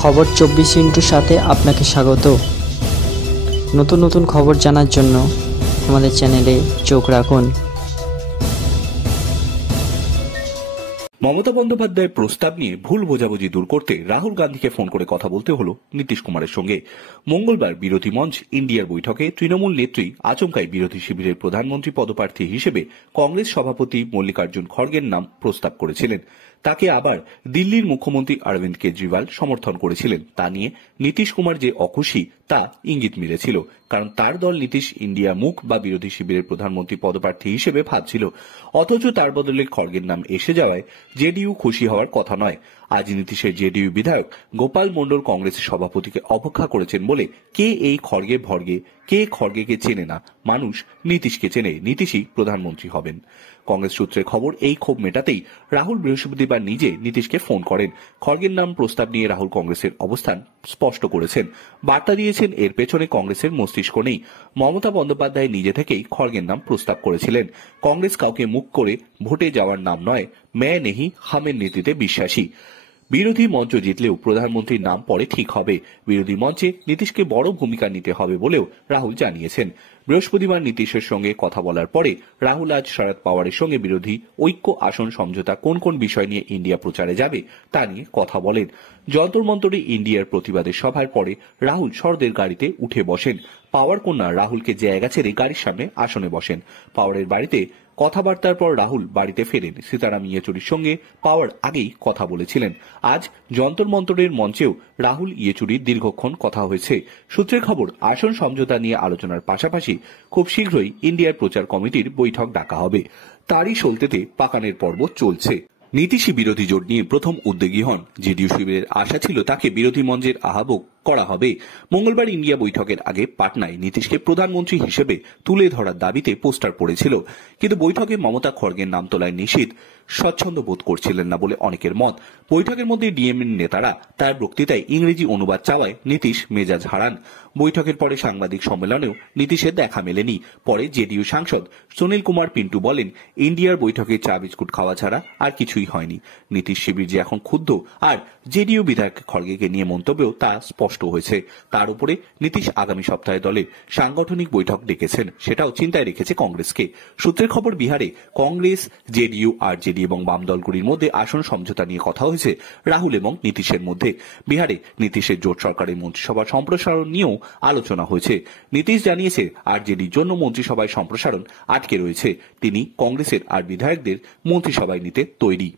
খবর 24 সাথে আপনাকে স্বাগত। নতুন নতুন খবর জানার জন্য আমাদের চ্যানেলে চোখ রাখুন। মমতা বন্দ্যোপাধ্যায়ের প্রস্তাব নিয়ে ভুল বোঝাবুঝি দূর করতে রাহুল গান্ধীকে ফোন করে কথা বলতে হলো নীতিশ কুমারের সঙ্গে। মঙ্গলবার বিরোধী মঞ্চ ইন্ডিয়ার বৈঠকে তৃণমূল নেত্রী আচমকাই বিরোধী শিবিরের প্রধানমন্ত্রী পদপ্রার্থী হিসেবে কংগ্রেস সভাপতি মল্লিকার্জুন খড়গের নাম প্রস্তাব করেছিলেন। তাকে আবার দিল্লির মুখ্যমন্ত্রী অরবিন্দ কেজরিওয়াল সমর্থন করেছিলেন। তা নিয়ে নীতিশ কুমার যে অখুশি তা ইঙ্গিত মিলেছিল, কারণ তার দল নীতিশ ইন্ডিয়া মুখ বা বিরোধী শিবিরের প্রধানমন্ত্রী পদপ্রার্থী হিসেবে ভাবছিল, অথচ তার বদলে খড়গের নাম এসে যাওয়ায় জেডিইউ খুশি হওয়ার কথা নয়। আজ নীতিশের জেডিইউ বিধায়ক গোপাল মণ্ডল কংগ্রেসের সভাপতিকে অবজ্ঞা করেছেন বলে কে এই খড়গে ভর্গে, কে খড়গেকে চেনে না, মানুষ নীতিশকে চেনে, নীতিশই প্রধানমন্ত্রী হবেন। কংগ্রেস সূত্রের খবর, এই ক্ষোভ মেটাতেই রাহুল বৃহস্পতিবার নিজে নীতিশকে ফোন করেন। খড়গের নাম প্রস্তাব নিয়ে রাহুল কংগ্রেসের অবস্থান স্পষ্ট করেছেন, বার্তা দিয়েছেন এর পেছনে কংগ্রেসের মস্তিষ্ক নেই। মমতা বন্দ্যোপাধ্যায় নিজে থেকেই খড়গের নাম প্রস্তাব করেছিলেন। কংগ্রেস কাউকে মুখ করে ভোটে যাওয়ার নাম নয়, ম্যায় নেহি হামের নীতিতে বিশ্বাসী। বিরোধী মঞ্চ জিতলেও প্রধানমন্ত্রীর নাম পরে ঠিক হবে। বিরোধী মঞ্চে নীতিশকে বড় ভূমিকা নিতে হবে বলেও রাহুল জানিয়েছেন। বৃহস্পতিবার নীতিশের সঙ্গে কথা বলার পরে রাহুল আজ শরদ পাওয়ারের সঙ্গে বিরোধী ঐক্য আসন সমঝোতা কোন কোন বিষয় নিয়ে ইন্ডিয়া প্রচারে যাবে তা নিয়ে কথা বলেন। যন্তর মন্তরে ইন্ডিয়ার প্রতিবাদের সভার পরে রাহুল শরদের গাড়িতে উঠে বসেন। পাওয়ার কন্যা রাহুলকে জায়গা ছেড়ে গাড়ির সামনে আসনে বসেন। পাওয়ারের বাড়িতে কথাবার্তার পর রাহুল বাড়িতে ফেরেন। সীতারাম ইয়েচুরির সঙ্গে পাওয়ার আগেই কথা বলেছিলেন। আজ যন্তর মন্তরের মঞ্চেও রাহুল ইয়েচুরির দীর্ঘক্ষণ কথা হয়েছে। সূত্রের খবর, আসন সমঝোতা নিয়ে আলোচনার পাশাপাশি খুব শীঘ্রই ইন্ডিয়ার প্রচার কমিটির বৈঠক ডাকা হবে। তারই সলতেতে পাকানের পর্ব চলছে। নীতিশী বিরোধী জোট নিয়ে প্রথম উদ্যোগী হন জেডিইউ শিবিরের। আশা ছিল তাকে বিরোধী মঞ্চের আহ্বায়ক করা হবে। মঙ্গলবার ইন্ডিয়া বৈঠকের আগে পাটনায় নীতিশকে প্রধানমন্ত্রী হিসেবে তুলে ধরার দাবিতে পোস্টার পড়েছিল, কিন্তু বৈঠকে মমতা খড়গের নাম তোলায় নিষেধ স্বচ্ছন্দ বোধ করছিলেন না বলে অনেকের মত। বৈঠকের মধ্যে ডিএমএন নেতারা তার বক্তৃতায় ইংরেজি অনুবাদ চাওয়ায় নীতিশ মেজাজ হারান। বৈঠকের পরে সাংবাদিক সম্মেলনেও নীতিশের দেখা মেলেনি। পরে জেডিইউ সাংসদ সুনীল কুমার পিন্টু বলেন, ইন্ডিয়ার বৈঠকে চা বিস্কুট খাওয়া ছাড়া আর কিছুই হয়নি। নীতিশ শিবির যে এখন ক্ষুব্ধ, আর জেডিইউ বিধায়ক খড়গেকে নিয়ে মন্তব্যও তা স্পষ্ট হয়েছে। তার উপরে নীতিশ আগামী সপ্তাহে দলে সাংগঠনিক বৈঠক ডেকেছেন, সেটাও চিন্তায় রেখেছে কংগ্রেসকে। সূত্রের খবর, বিহারে কংগ্রেস, জেডিইউ, আরজেডি এবং বাম দলগুলির মধ্যে আসন সমঝোতা নিয়ে কথা হয়েছে রাহুল এবং নীতিশের মধ্যে। বিহারে নীতিশের জোট সরকারের মন্ত্রিসভা সম্প্রসারণ নিয়েও আলোচনা হয়েছে। নীতিশ জানিয়েছে আরজেডির জন্য মন্ত্রিসভায় সম্প্রসারণ আটকে রয়েছে। তিনি কংগ্রেসের আর বিধায়কদের মন্ত্রিসভায় নিতে তৈরি।